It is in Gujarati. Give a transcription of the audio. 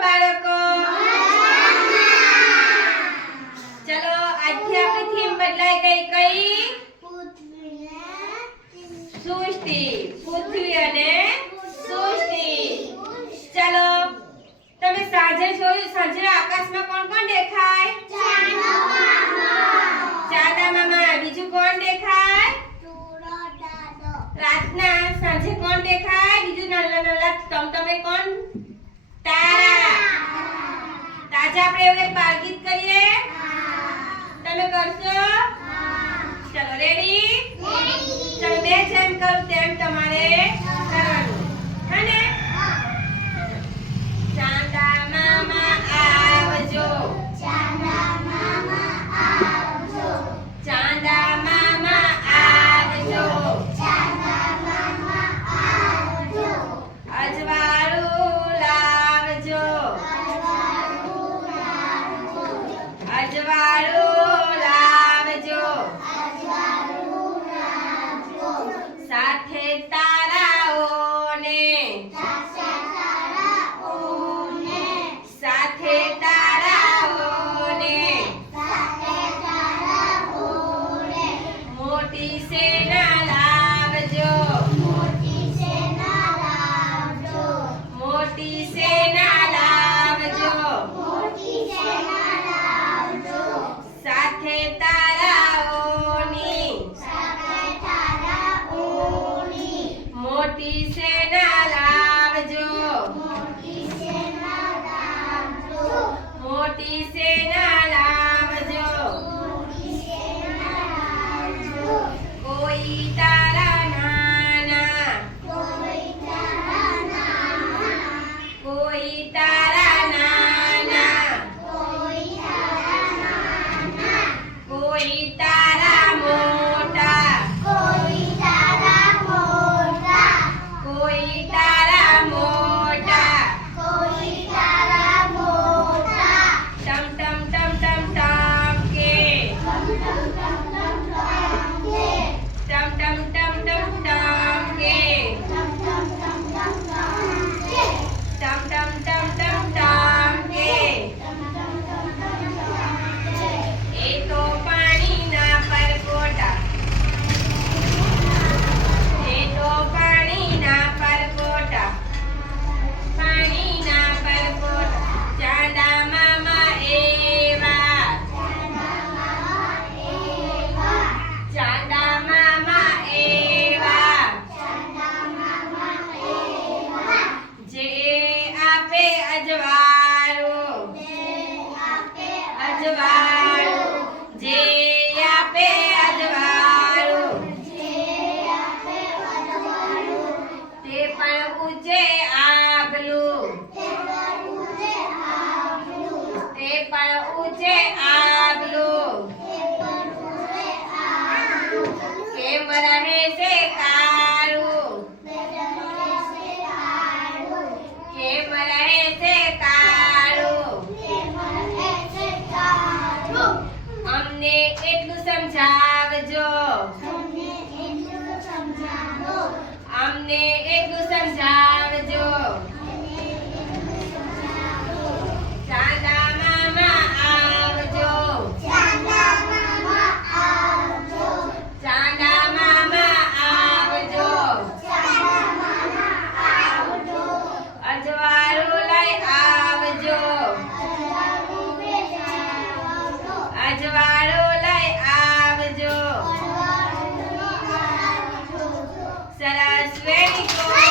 બાળકો ચલો આજથી આપણી થીમ બદલાઈ ગઈ કઈ સૃષ્ટિ પૃથ્વી અને સૃષ્ટિ ચલો તમે સાંજે જોયું સાંજે આકાશમાં કોણ કોણ દેખાય ચાંદા મામા બીજું કોણ દેખાય રાતના સાંજે કોણ દેખાય બીજું નાના નાના ટમટમે કોણ તારા આજે આપણે એવું એક બાળગીત કરીએ તમે કરશો ચલો રેડી ચલો બે જેમ કરું તેમ તમારે કરવાનું હે ને ચાંદા મામા આવજો ચાંદા મામા આવજો ચાંદા મામા આવજો ચાંદા મામા આવજો અજવાળું લાવજો અજવાળું લાવજો સાથે તારાઓને સાથે તારાઓને મોટી સેના લાવજો મોટી સેના લાવજો સાથે તારાઓની મોટી સેના લાવજો મોટી સેના લાવજો કોઈ તારા નાના કોઈ તારા નાના કોઈ તારા મોટા કોઈ તારા મોટા ટમ ટમ ટમ ટમ ટમ કે ટમ ટમ ટમ ટમ ટમ કે ટમ ટમ ટમ ટમ ટમ કે એ તો પાણીના પરપોટા એ તો પાણીના પરપોટા પાણીના પરપોટા ચાંદા મામા એવા ચાંદા મામા એવા જે આપે અજવાળું અજવાળું જે આપે અજવાળું તે પણ ઊંચે આગલું તે પણ ઊંચે આગલું કેમ રહે છે કાળું કેમ રહે છે કાળું અમને એટલું સમજાવજો અમને એટલું સમજાવજો ચાંદા મામા આવજો ચાંદા મામા આવજો અજવાળું લઈ આવજો અજવાળું લઈ આવજો સરસ વેરી ગુડ